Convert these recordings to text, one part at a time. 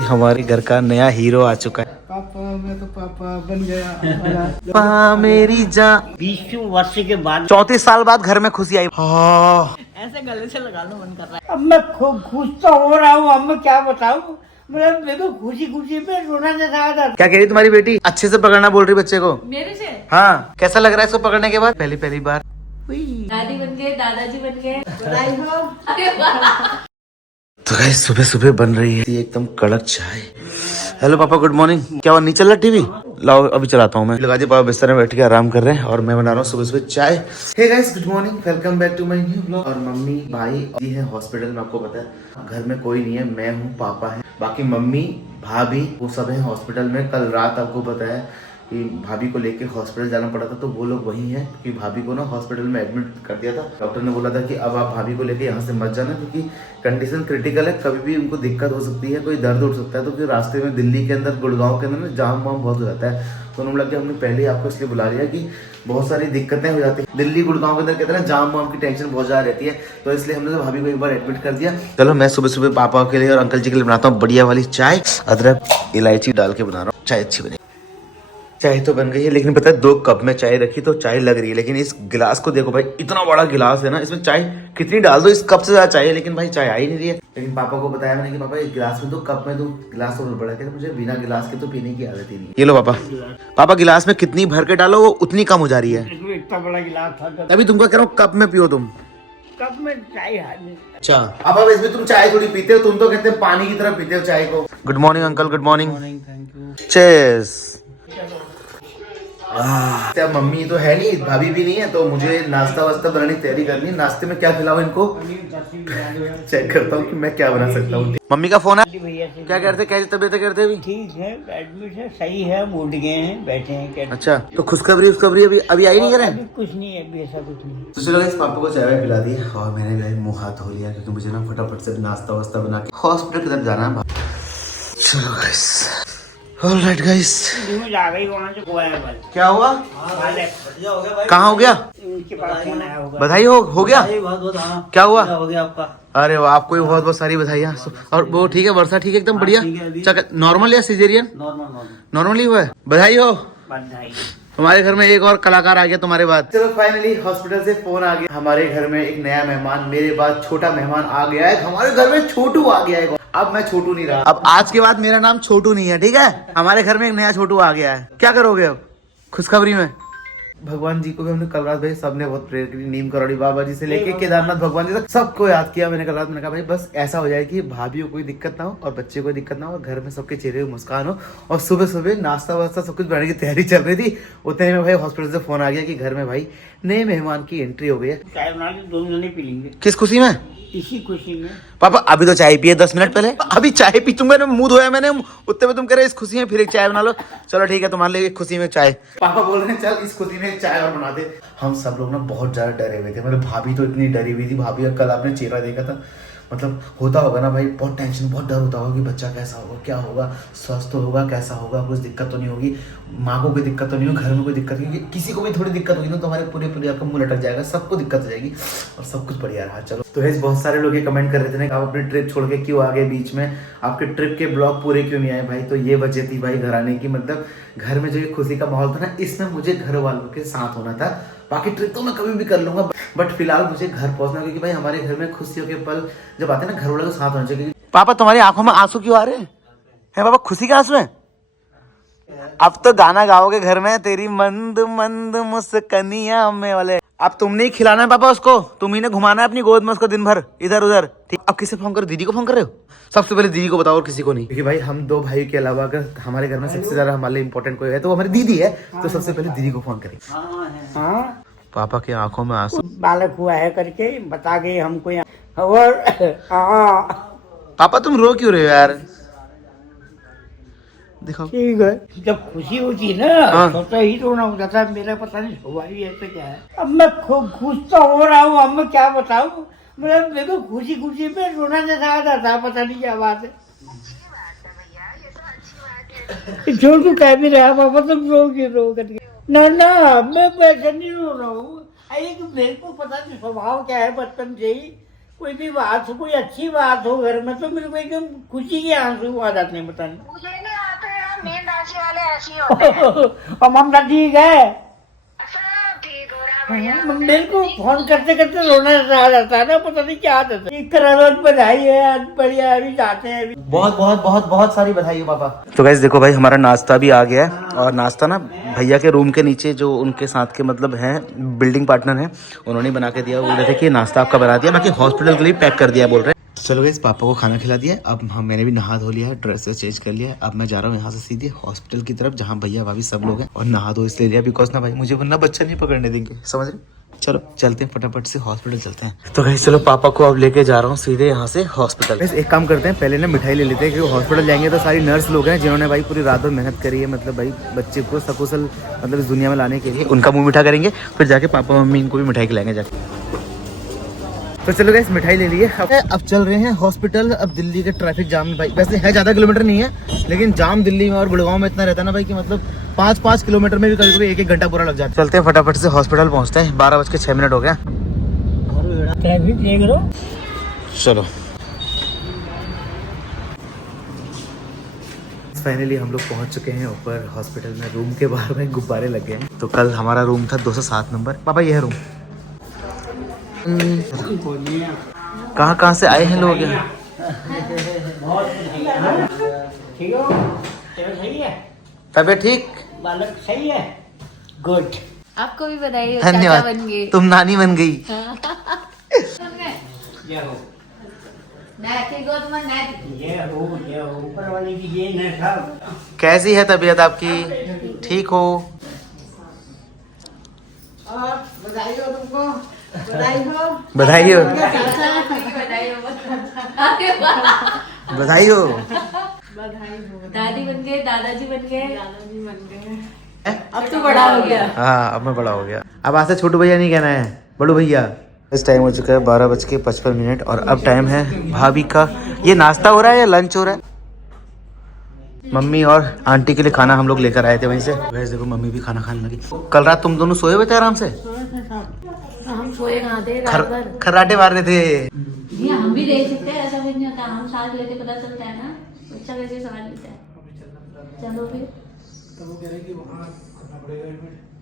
हमारे घर का नया हीरो आ चुका है। पापा, मैं तो पापा बन गया। पापा मेरी जान। 20 वर्ष के बाद 34 साल बाद घर में खुशी आई। हाँ। ऐसे गले से लगा लो मन कर रहा है। अब मैं खुश तो हो रहा हूँ। अब मैं क्या बताऊँ, मतलब मेरे को खुशी खुशी में रोना जैसा आ जाता। क्या कह रही तुम्हारी बेटी? अच्छे से पकड़ना बोल रही बच्चे को। मेरे से हाँ, कैसा लग रहा है इसको पकड़ने के बाद? पहली बार। दादी बन गए, दादाजी बन गए। बधाई हो। अरे वाह। तो गाइस सुबह सुबह बन रही है एकदम कड़क चाय। हेलो पापा, गुड मॉर्निंग। क्या हुआ, नहीं चल रहा टीवी? लाओ अभी चलाता हूँ मैं। लगा दिया, पापा बिस्तर में बैठ के आराम कर रहे हैं और मैं बना रहा हूँ सुबह सुबह चाय। Hey guys, good morning, welcome back to my new blog. और मम्मी भाई अभी है हॉस्पिटल में, आपको पता है। घर में कोई नहीं है, मैं हूँ, पापा है, बाकी मम्मी भाभी वो सब है हॉस्पिटल में। कल रात आपको पता है कि भाभी को लेके हॉस्पिटल जाना पड़ा था, तो वो लोग वही हैं क्योंकि भाभी को ना हॉस्पिटल में एडमिट कर दिया था। डॉक्टर ने बोला था कि अब आप भाभी को लेके यहाँ से मत जाना क्योंकि कंडीशन क्रिटिकल है, कभी भी उनको दिक्कत हो सकती है, कोई दर्द उठ सकता है। तो फिर रास्ते में दिल्ली के अंदर, गुड़गांव के अंदर ना जाम वाम बहुत हो जाता है। तो उन्होंने लगा कि हमने पहले ही आपको इसलिए बुला लिया कि बहुत सारी दिक्कतें हो जाती है दिल्ली गुड़गांव के अंदर, कहते हैं ना जाम वाम की टेंशन बहुत ज्यादा रहती है। तो इसलिए हमने तो भाभी को एक बार एडमिट कर दिया। चलो मैं सुबह सुबह पापा के लिए और अंकल जी के लिए बनाता हूँ बढ़िया वाली चाय। अदरक इलायची डाल के बना रहा हूँ, चाय अच्छी बनेगी। चाय तो बन गई है, लेकिन पता है 2 कप में चाय रखी तो चाय लग रही है, लेकिन इस गिलास को देखो भाई, इतना बड़ा गिलास है ना, इसमें चाय कितनी डाल दो, इस कप से ज्यादा चाहिए, लेकिन भाई चाय आ ही नहीं रही है। लेकिन पापा को बताया मैंने कि पापा इस गिलास में 2 कप में 2 गिलास और बड़ा है, मुझे बिना गिलास के तो पीने की आदत ही नहीं। ये लो पापा, पापा गिलास में कितनी भर के डालो वो उतनी कम हो जा रही है। इतना बड़ा गिलास था अभी तुमको कह रहा हूँ कप में पियो तुम। कब में चाय। अच्छा अब इसमें तुम चाय थोड़ी पीते हो, तुम तो कहते हो पानी की तरह पीते हो चाय को। Good morning uncle, good morning. Thank you. चेस। मम्मी तो है नहीं, भाभी भी नहीं है, तो मुझे नाश्ता वास्ता बनाने की तैयारी करनी है। नाश्ते में क्या खिलाऊं इनको, चेक करता हूँ कि मैं क्या बना सकता हूँ। मम्मी का फोन है, क्या करते, कैसी तबीयत करते अभी? ठीक है, एडमिट है, सही है, उठ गए हैं, बैठे हैं। अच्छा, तो खुशखबरी अभी आई नहीं करे? कुछ नहीं है, अभी ऐसा कुछ नहीं। तो चलो इस पापा को चाय पिला दी और मैंने भी मुंह हाथ धो लिया क्योंकि मुझे ना फटाफट से नाश्ता वास्ता बना के हॉस्पिटल की तरफ जाना है। चलो गाइस, ऑलराइट गाइस। क्या हुआ, कहाँ हो गया? बधाई हो गया? क्या हुआ? हो गया आपका। अरे वाह, आपको भी बहुत बहुत सारी बधाइयाँ। और वो ठीक है, वर्षा ठीक है, एकदम बढ़िया। नॉर्मल या सिजेरियन? नॉर्मली हुआ है, बधाई हो। तुम्हारे घर में एक और कलाकार आ गया तुम्हारे बाद। चलो फाइनली हॉस्पिटल से फोन आ गया, हमारे घर में एक नया मेहमान, मेरे बाद छोटा मेहमान आ गया है। हमारे घर में छोटू आ गया है। अब मैं छोटू नहीं रहा, अब आज के बाद मेरा नाम छोटू नहीं है, ठीक है? हमारे घर में एक नया छोटू आ गया है। क्या करोगे अब खुशखबरी में? भगवान जी को भी हमने कल रात भाई सबने बहुत प्रेयर करी, नीम करौड़ी बाबा जी से लेके केदारनाथ भगवान जी तक सबको याद किया मैंने कल रात। मैंने कहा भाई बस ऐसा हो जाए कि भाभी को कोई दिक्कत ना हो और बच्चे को दिक्कत ना हो और घर में सबके चेहरे पे मुस्कान हो। और सुबह सुबह नाश्ता वास्ता सब कुछ बनाने की तैयारी चल रही थी, उतने में भाई हॉस्पिटल से फोन आ गया कि घर में भाई नए मेहमान की एंट्री हो गई है। चाय बना के 2 जने पी लेंगे। किस खुशी में? इसी खुशी में। पापा अभी तो चाय पिए 10 मिनट पहले, अभी चाय पी तुम्हें मुंह धोया मैंने, उतने में तुम कह रहे इस खुशी में फिर एक चाय बना लो। चलो ठीक है, तुम्हारे लिए एक खुशी में चाय। पापा बोल रहे हैं चल इस खुशी में एक चाय और बना दे। हम सब लोग ना बहुत ज्यादा डरे हुए थे, मतलब भाभी तो इतनी डरी हुई थी। भाभी का कल आपने चेहरा देखा था, मतलब होता होगा ना भाई, बहुत टेंशन, बहुत डर होता होगा कि बच्चा कैसा होगा, क्या होगा, स्वस्थ होगा, कैसा होगा, कुछ दिक्कत तो नहीं होगी, माँ को कोई दिक्कत तो नहीं होगी, घर में कोई दिक्कत नहीं होगी, किसी को भी थोड़ी दिक्कत होगी ना तो हमारे पूरे परिवार का मुंह लटक जाएगा, सबको दिक्कत हो जाएगी और सब कुछ बढ़िया रहा। चलो तो है, बहुत सारे लोग ये कमेंट कर रहे थे ना आप अपनी ट्रिप छोड़ के क्यों आ गए बीच में, आपके ट्रिप के ब्लॉग पूरे क्यों नहीं आए भाई? तो ये वजह थी भाई घर आने की, मतलब घर में जो ये खुशी का माहौल था ना, इसमें मुझे घर वालों के साथ होना था। बाकी ट्रिप तो मैं कभी भी कर लूंगा, बट फिलहाल मुझे घर पहुंचना, क्योंकि भाई हमारे घर में खुशियों के पल जब आते हैं ना, घर वालों के साथ होना चाहिए। पापा तुम्हारी आंखों में आंसू क्यों आ रहे हैं? पापा खुशी के आंसू हैं? अब तो गाना गाओगे घर में, तेरी मंद मंद मुस्कनिया में वाले। अब तुमने ही खिलाना है पापा उसको, तुम ही ने घुमाना है अपनी गोद में उसको दिन भर इधर उधर, ठीक? अब किसे फोन करो, दीदी को फोन कर रहे हो? सबसे पहले दीदी को बताओ और किसी को नहीं, क्योंकि भाई हम 2 भाई के अलावा अगर हमारे घर में सबसे ज्यादा हमारे लिए इंपॉर्टेंट कोई है तो वो हमारी दीदी है। तो सबसे पहले दीदी को फोन करें। हाँ, पापा की आंखों में आंसू। बालक हुआ है करके बता गए हमको और पापा तुम रो क्यों रहे हो यार? देखो ठीक है, जब खुशी होती है ना तो ही रोना हो जाता है। मेरा पता नहीं स्वभाव ही ऐसे क्या है। अब मैं खुश तो हो रहा हूँ, अब मैं क्या बताऊँ, मतलब मेरे को खुशी खुशी में रोना जैसा आ जाता है, पता नहीं क्या बात है। छोटू कह भी रहा पापा तुम रो करके, ना मैं वैसे नहीं रो रहा हूँ। एक मेरे को पता नहीं स्वभाव क्या है बचपन से ही कोई भी बात हो, कोई अच्छी बात हो घर में, तो मेरे को एकदम खुशी के आंसू आ जाते हैं, बताने। मुझे नहीं आते हैं, मेन राशि वाले ऐसे ही होते हैं। और ममता ठीक है? सब ठीक हो रहा है भैया। मेरे को फोन करते करते रोना आ जाता है ना, पता नहीं क्या आता है। एक तरह रोज बधाई है, आज बढ़िया, अभी जाते हैं अभी। बहुत बहुत बहुत बहुत सारी बधाई हो पापा। तो गाइस देखो भाई, हमारा नाश्ता भी आ गया है। और नाश्ता ना भैया के रूम के नीचे जो उनके साथ के मतलब हैं बिल्डिंग पार्टनर हैं, उन्होंने बना के दिया। बोल रहे थे कि नाश्ता आपका बना दिया, बाकी हॉस्पिटल के लिए पैक कर दिया बोल रहे हैं। तो चलो गाइस, पापा को खाना खिला दिया। अब मैंने भी नहा धो लिया है, ड्रेस चेंज कर लिया है। अब मैं जा रहा हूँ यहाँ से सीधे हॉस्पिटल की तरफ, जहाँ भैया भाभी सब लोग हैं। और नहा धो इसलिए लिया बिकॉज ना भाई मुझे वरना बच्चा नहीं पकड़ने देंगे, समझ रहे। चलो चलते हैं, फटाफट से हॉस्पिटल चलते हैं। तो गाइस चलो, पापा को अब लेके जा रहा हूँ सीधे यहाँ से हॉस्पिटल। एक काम करते हैं, पहले ना मिठाई ले लेते हैं, क्योंकि हॉस्पिटल जाएंगे तो सारी नर्स लोग हैं जिन्होंने भाई पूरी रात भर मेहनत करी है, मतलब भाई बच्चे को सकुशल मतलब इस दुनिया में लाने के लिए। उनका मुंह मीठा करेंगे, फिर जाके पापा मम्मी इनको भी मिठाई खिलाएंगे जाके। तो चलो गाइस, मिठाई ले लिए। अब चल रहे हैं हॉस्पिटल। अब दिल्ली के ट्रैफिक जाम में भाई, वैसे है ज़्यादा किलोमीटर नहीं है, लेकिन जाम दिल्ली में और गुड़गांव में इतना रहता है ना भाई कि मतलब 5-5 किलोमीटर में भी कभी कभी 1-1 घंटा पूरा लग जाता है। चलते हैं, फटाफट से हॉस्पिटल पहुंचते हैं। 12:06 हो गया। ट्रैफिक देख लो। चलो फाइनली हम लोग पहुंच चुके हैं ऊपर हॉस्पिटल में। रूम के बाहर में गुब्बारे लगे हैं। तो कल हमारा रूम था 207 नंबर। पापा ये है रूम। कहाँ से आए हैं लोग यहाँ? ठीक हो? सही है? तबीयत ठीक? बालक सही है? गुड। आपको भी बधाई हो, चाचा बन धन्यवाद, गए। तुम नानी बन गई। ये हो, ये हो, ऊपर वाले की ये न था। कैसी है तबीयत आपकी? ठीक हो? और बधाई हो तुमको, बधाई हो। बधाई हो, बधाई हो। अरे वाह। बधाई हो। दादी बन गए, दादाजी बन गए। अब तो बड़ा हो गया। हाँ, अब मैं बड़ा हो गया। अब आज से छोटू भैया नहीं कहना है, बड़ू भैया। इस टाइम हो चुका है 12:55 और अब टाइम है भाभी का। ये नाश्ता हो रहा है या लंच हो रहा है? मम्मी और आंटी के लिए खाना हम लोग लेकर आए थे वहीं से। वैसे देखो मम्मी भी खाना खाने लगी। कल रात तुम दोनों सोए हुए थे आराम से? हम सोए कहाँ थे रात भर? खर्राटे मार रहे थे। ये हम भी देख सकते हैं, ऐसा कुछ नहीं होता। हम साथ लेते पता चलता है ना, बच्चा कैसे संभाल लेता है। चलो फिर।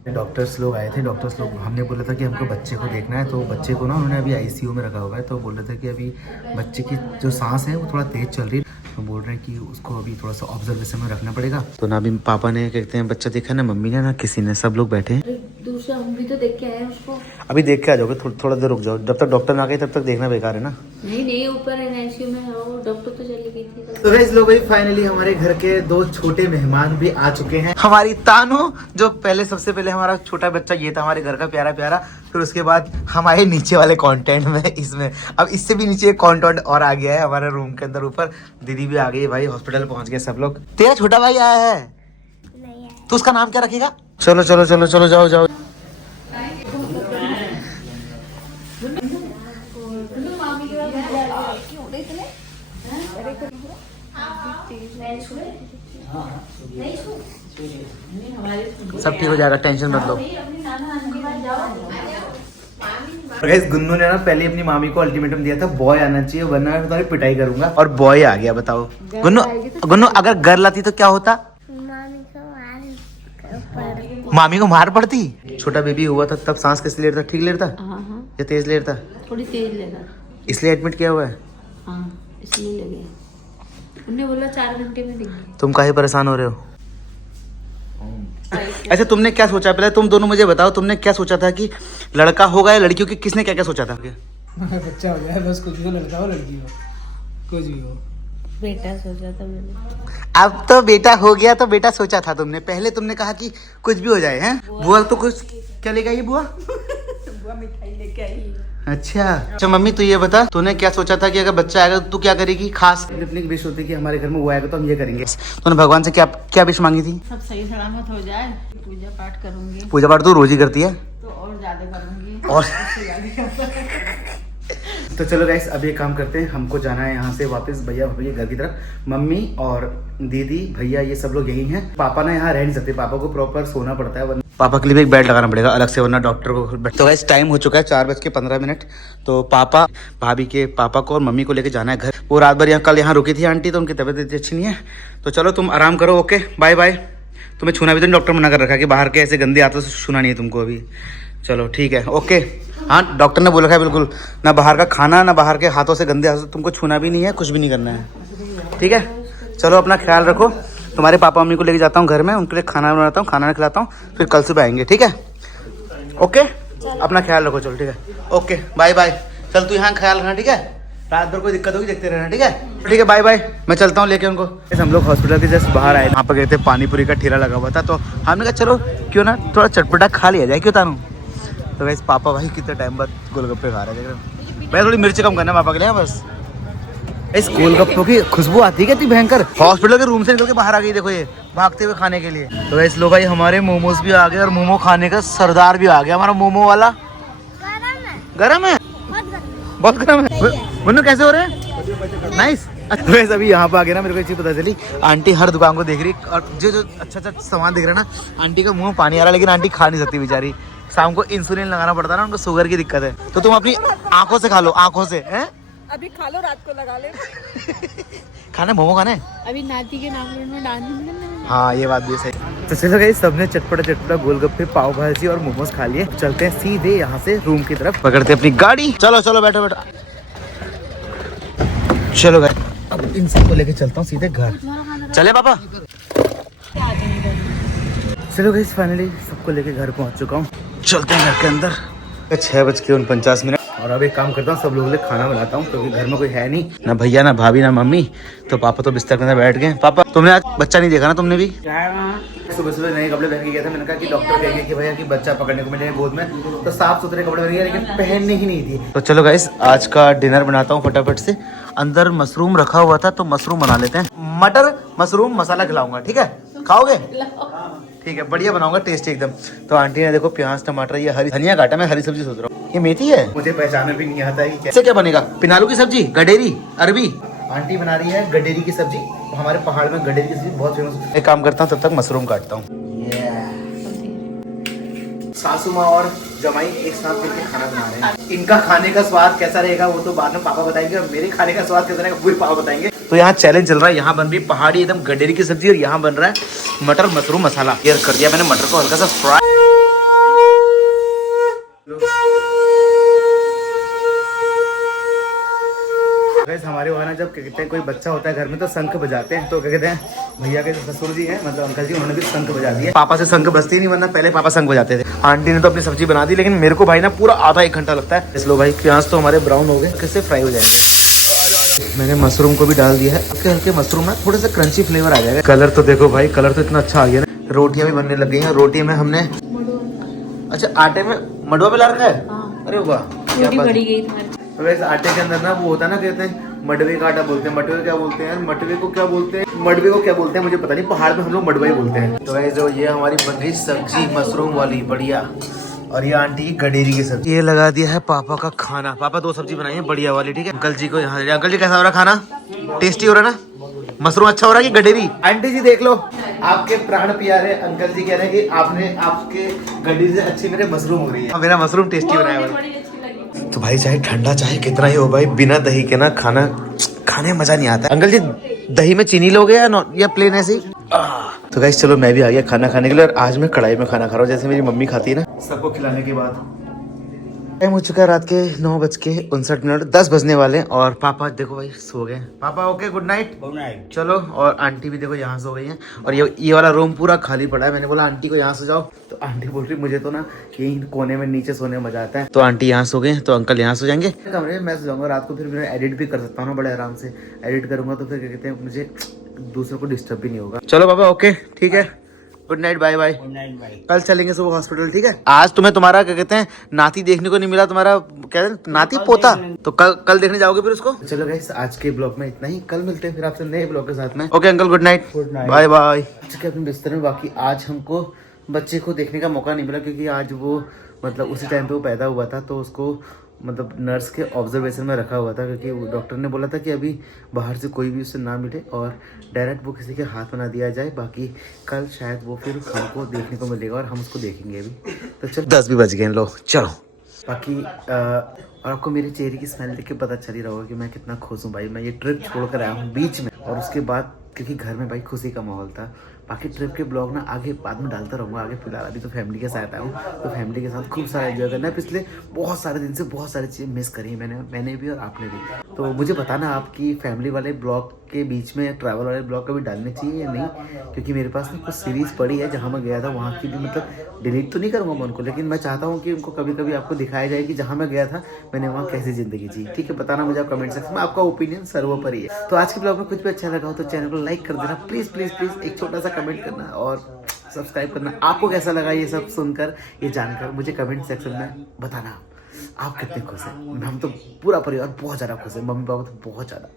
डॉक्टर्स लोग आए थे। डॉक्टर्स लोग, हमने बोला था कि हमको बच्चे को देखना है, तो बच्चे को ना उन्होंने अभी आईसीयू में रखा हुआ है। तो बोल रहे थे कि अभी बच्चे की जो सांस है वो थोड़ा तेज चल रही है, तो बोल रहे हैं कि उसको अभी थोड़ा सा ऑब्जर्वेशन में रखना पड़ेगा। तो ना अभी पापा ने कहते हैं बच्चा देखा, ना मम्मी ने ना किसी ने, सब लोग बैठे हैं। दूसरा हम भी तो देख के आए उसको। अभी देख के आ जाओगे, थोड़ा देर रुक जाओ, जब तक डॉक्टर ना आ गए तब तक देखना बेकार है ना। नहीं, ऊपर एनआईसीयू में है वो, डॉक्टर तो चली गई थी। तो गाइस लो भाई, फाइनली हमारे घर के 2 छोटे मेहमान भी आ चुके हैं। हमारी तानू, जो पहले सबसे पहले हमारा छोटा बच्चा ये था हमारे घर का प्यारा प्यारा, फिर उसके बाद हम आए नीचे वाले कंटेंट में। इसमें अब इससे भी नीचे एक कंटेंट और आ गया है हमारे रूम के अंदर। ऊपर दीदी भी आ गई है भाई, हॉस्पिटल पहुंच गए सब लोग। तेरा छोटा भाई आया है? तो उसका नाम क्या रखेगा? चलो चलो चलो चलो, जाओ जाओ। सब ठीक हो जाएगा, टेंशन मत लो। गाइस गुन्नू ने ना पहले अपनी मामी को अल्टीमेटम दिया था, बॉय आना चाहिए वरना मैं तुम्हारी पिटाई करूंगा, और बॉय आ गया। बताओ गुन्नू अगर गर्ल आती तो क्या होता? मामी को मार पड़ती। छोटा बेबी हुआ था तब सांस कैसे ले रहा था? ठीक ले रहा था या तेज ले रहा था? थोड़ी तेज लेगा, इसलिए एडमिट किया हुआ है। हाँ इसलिए लगे। उन्होंने बोला 4 घंटे में देंगे। तुम काहे परेशान हो रहे हो? अच्छा तुमने क्या सोचा, पहले तुम दोनों मुझे बताओ, तुमने क्या सोचा था कि लड़का होगा या लड़की होगी? किसने क्या क्या सोचा था? बच्चा हो जाए बस, कुछ भी हो, लड़का हो लड़की हो, कुछ भी हो। बेटा सोचा था मैंने। अब तो बेटा हो गया, तो बेटा सोचा था तुमने। पहले तुमने कहा कि कुछ भी हो जाए। हैं बुआ तो कुछ क्या लेके आई बुआ? बुआ मिठाई लेके आई। अच्छा मम्मी तू ये बता, तूने क्या सोचा था कि अगर बच्चा आएगा तो तू क्या करेगी? खास अपनी विश होती है कि हमारे घर में वो आएगा तो हम ये करेंगे। तूने भगवान से क्या क्या विश मांगी थी? सब सही सलामत हो जाए, पूजा पाठ करूंगी। पूजा पाठ तू रोज ही करती है? तो और ज्यादा करूंगी। और तो चलो गाइस, अब ये काम करते हैं, हमको जाना है यहाँ से वापस भैया भाभी के घर की तरफ। मम्मी और दीदी भैया ये सब लोग यही हैं। पापा ना यहाँ रह नहीं सकते, पापा को प्रॉपर सोना पड़ता है, पापा के लिए भी एक बेड लगाना पड़ेगा अलग से, वरना डॉक्टर को। तो गाइस टाइम हो चुका है 4:15। तो पापा भाभी के पापा को और मम्मी को लेके जाना है घर। वो रात भर कल यहाँ रुकी थी आंटी, तो उनकी तबीयत इतनी अच्छी नहीं है। तो चलो तुम आराम करो, ओके बाय बाय। तुम्हें छूना भी तो डॉक्टर मना कर रखा है कि बाहर के ऐसे गंदे हाथों से छूना नहीं है तुमको अभी। चलो ठीक है ओके। हाँ डॉक्टर ने बोल रखा है बिल्कुल ना बाहर का खाना, ना बाहर के हाथों से गंदे हाथों से तुमको छूना भी नहीं है, कुछ भी नहीं करना है, ठीक है। चलो अपना ख्याल रखो। तुम्हारे पापा मम्मी को लेके जाता हूँ घर में, उनके लिए खाना बनाता हूँ, खाना खिलाता हूँ, फिर कल सुबह आएंगे, ठीक है। ओके अपना ख्याल रखो, चलो ठीक है ओके बाय बाय। चल तू यहाँ ख्याल रखना, ठीक है। रात भर कोई दिक्कत होगी देखते रहना, ठीक है। ठीक है बाय बाय, मैं चलता हूँ लेके उनको। हम लोग हॉस्पिटल के जस्ट बाहर आए, वहाँ पर गए थे, पानी पूरी का ठेला लगा हुआ था, तो हमने कहा चलो क्यों ना थोड़ा चटपटा खा लिया जाए, क्यों तानू। तो वैसे पापा भाई कितने टाइम बाद गोलगप्पे खा रहे थे। भाई थोड़ी मिर्च कम करना पापा के लिए बस। इस गोलगप्पों की खुशबू आती है कितनी भयंकर। हॉस्पिटल के रूम से निकल के बाहर आ गई, देखो ये भागते हुए खाने के लिए। तो वैसे लो भाई हमारे मोमोज भी आ गए, और मोमो खाने का सरदार भी आ गया हमारा मोमो वाला। गरम है बहुत गरम है। मुन्नू कैसे हो रहे हैं? नाइस। वैसे अभी यहाँ पे आ गया ना, मेरे को एक चीज पता चली, आंटी हर दुकान को देख रही, और जो जो अच्छा अच्छा सामान दिख रहा है ना, आंटी का मुंह में पानी आ रहा है, लेकिन आंटी खा नहीं सकती बेचारी। शाम को इंसुलिन लगाना पड़ता है ना, उनको शुगर की दिक्कत है। तो तुम अपनी आंखों से खा लो, आंखों से। हैं अभी खा लो, रात को लगा ले। खाना मोमो खाने अभी नाती के नाम में डांस। हाँ ये बात भी सही। तो चलो गाइस सबने चटपटा चटपटा गोलगप्पे, पाव भाजी और मोमोज खा लिए। चलते हैं सीधे यहाँ से रूम की तरफ, पकड़ते अपनी गाड़ी। चलो चलो बैठो बैठो। चलो गाइस अब इन सबको लेके चलता हूँ सीधे घर। चले पापा। चलो गाइस फाइनली सबको लेके घर पहुँच चुका हूँ। चलते हैं घर के अंदर। 6:49 और अब एक काम करता हूँ, सब लोगों के लिए खाना बनाता हूँ, क्योंकि घर में कोई है नहीं, ना भैया ना भाभी ना मम्मी। तो पापा तो बिस्तर के अंदर बैठ गए। पापा तुमने आज बच्चा नहीं देखा ना तुमने भी? सुबह सुबह नए कपड़े पहन के गया था। मैंने कहा कि डॉक्टर कहेंगे कि भैया कि बच्चा पकड़ने को मिलेगा गोद में, तो साफ सुथरे कपड़े पहन गए, लेकिन पहनने ही नहीं थी। तो चलो गाइस आज का डिनर बनाता हूँ फटाफट से। अंदर मशरूम रखा हुआ था, तो मशरूम बना लेते हैं। मटर मशरूम मसाला खिलाऊंगा, ठीक है? खाओगे? ठीक है बढ़िया बनाऊंगा, टेस्टी एकदम। तो आंटी ने देखो प्याज टमाटर ये हरी धनिया काटा, मैं हरी सब्जी सोच रहा हूँ। ये मेथी है, मुझे पहचानना भी नहीं आता है कि कैसे क्या बनेगा। पिनालू की सब्जी, गडेरी, अरबी। आंटी बना रही है गडेरी की सब्जी। हमारे पहाड़ में गडेरी की सब्जी बहुत फेमस। एक काम करता हूँ तब तक मशरूम काटता हूँ। सासू माँ और जमाई एक साथ मिलकर खाना बना रहे हैं। इनका खाने का स्वाद कैसा रहेगा वो तो बाद में पापा बताएंगे, और मेरे खाने का स्वाद कैसा रहेगा वो भी पापा बताएंगे। तो यहाँ चैलेंज चल रहा है, यहाँ बन रही पहाड़ी एकदम गडेरी की सब्जी, और यहाँ बन रहा है मटर मशरूम मसाला। ये कर दिया मैंने मटर को हल्का सा फ्राई। हमारे वहाँ जब क्या कहते हैं कोई बच्चा होता है घर में तो शंख बजाते हैं। तो क्या कहते हैं भैया के ससुर जी हैं, मतलब अंकल जी, उन्होंने भी शंख बजा दिया। पापा से शंख बजती नहीं, वरना पहले पापा शंख बजाते थे। आंटी ने तो अपनी सब्जी बना दी, लेकिन मेरे को भाई ना पूरा आधा 1 घंटा लगता है। इसलिए भाई प्याज तो हमारे ब्राउन हो गए, कैसे फ्राई हो जाएंगे। मैंने मशरूम को भी डाल दिया है। हल्के हल्के मशरूम ना थोड़ा सा क्रंची फ्लेवर आ जाएगा। कलर तो देखो भाई, कलर तो इतना अच्छा आ गया ना। रोटियां भी बनने लग गई हैं। रोटी में हमने अच्छा आटे में मडुआ मिला रखा है। अरे वाह। वैसे आटे के अंदर ना वो होता है ना, कहते हैं मडवे का आटा बोलते हैं। मटवे क्या बोलते हैं? मटवे को क्या बोलते हैं? मडवे को क्या बोलते हैं मुझे पता नहीं, पहाड़ में हम लोग मडवा ही बोलते हैं। तो वैसे जो ये हमारी बन रही सब्जी मशरूम वाली बढ़िया, और ये आंटी की गडेरी की सब्जी। ये लगा दिया है पापा का खाना। पापा 2 सब्जी बनाई है बढ़िया वाली, ठीक है। अंकल जी को यहाँ, अंकल जी कैसा हो रहा खाना? टेस्टी हो रहा ना? मशरूम अच्छा हो रहा है कि गडेरी? आंटी जी देख लो, आपके प्राण प्यारे अंकल जी कह रहे हैं कि आपने आपके गडेरी से अच्छी मेरे मशरूम हो रही है। मेरा मशरूम टेस्टी बनाया। तो भाई चाहे ठंडा चाहे कितना ही हो भाई, बिना दही के ना खाना खाने में मजा नहीं आता। अंकल जी दही में चीनी लोगे या प्लेन ऐसे ही? तो गाइस चलो मैं भी आ गया खाना खाने के लिए, और आज मैं कढ़ाई में खाना खा रहा हूँ जैसे मेरी मम्मी खाती है ना, सबको खिलाने के बाद। टाइम हो चुका है रात के 9:59, 10 बजने वाले, और पापा देखो भाई सो गए। पापा okay good night. Good night. चलो, और आंटी भी देखो यहाँ सो गई हैं, और ये वाला रूम पूरा खाली पड़ा है। मैंने बोला आंटी को यहाँ सो जाओ, तो आंटी बोल रही मुझे तो ना यहीं कोने में नीचे सोने में मजा आता है। तो आंटी यहाँ सो गए, तो अंकल यहाँ सो जाएंगे कमरे में, मैं सो जाऊंगा रात को। फिर मैं एडिट भी कर सकता हूँ ना बड़े आराम से। एडिट करूंगा तो फिर क्या कहते हैं मुझे दूसरों को डिस्टर्ब भी नहीं होगा। चलो पापा ओके ठीक है, गुड नाइट बाय बाय। कल चलेंगे सुबह हॉस्पिटल, ठीक है। आज तुम्हें तुम्हारा क्या कहते हैं नाती देखने को नहीं मिला, तुम्हारा क्या कहते हैं नाती पोता, तो कल देखने जाओगे फिर उसको। चलो गाइस आज के ब्लॉग में इतना ही, कल मिलते हैं फिर आपसे नए ब्लॉग के साथ में। Okay uncle good night bye bye. अपने बिस्तर में बाकी आज हमको बच्चे को देखने का मौका नहीं मिला, क्योंकि आज वो मतलब उसी टाइम पे वो पैदा हुआ था, तो उसको मतलब नर्स के ऑब्जर्वेशन में रखा हुआ था, क्योंकि वो डॉक्टर ने बोला था कि अभी बाहर से कोई भी उससे ना मिले और डायरेक्ट वो किसी के हाथ में ना दिया जाए। बाकी कल शायद वो फिर हमको देखने को मिलेगा और हम उसको देखेंगे अभी। तो चलो 10 भी बज गए लो, चलो। बाकी और आपको मेरे चेहरे की स्मेल देख के पता चल ही रहा होगा कि मैं कितना खुश हूँ भाई। मैं ये ट्रिप छोड़ कर आया हूँ बीच में, और उसके बाद क्योंकि घर में भाई खुशी का माहौल था। बाकी ट्रिप के ब्लॉग ना आगे बाद में डालता रहूँगा। आगे फिलहाल अभी तो फैमिली के साथ आया हूँ, तो फैमिली के साथ खूब सारा एंजॉय करना है। पिछले बहुत सारे दिन से बहुत सारी चीज़ें मिस करी है मैंने भी और आपने भी। तो मुझे बताना आपकी फैमिली वाले ब्लॉग के बीच में ट्रैवल वाले ब्लॉग कभी डालने चाहिए या नहीं, क्योंकि मेरे पास ना कुछ सीरीज़ पड़ी है जहाँ मैं गया था वहाँ की भी, मतलब डिलीट तो नहीं करूँगा मैं उनको, लेकिन मैं चाहता हूँ कि उनको कभी कभी आपको दिखाया जाए कि जहाँ मैं गया था मैंने वहाँ कैसी ज़िंदगी जी। ठीक है, बताना मुझे आप कमेंट सेक्शन में, आपका ओपिनियन सर्वोपरि है। तो आज के ब्लॉग में कुछ भी अच्छा लगा हो तो चैनल को लाइक कर देना प्लीज़ प्लीज़ प्लीज़, एक छोटा सा कमेंट करना और सब्सक्राइब करना। आपको कैसा लगा ये सब सुनकर, ये जानकर मुझे कमेंट सेक्शन में बताना आप कितने खुश हैं। हम तो पूरा परिवार बहुत ज़्यादा खुश है, मम्मी पापा तो बहुत ज़्यादा।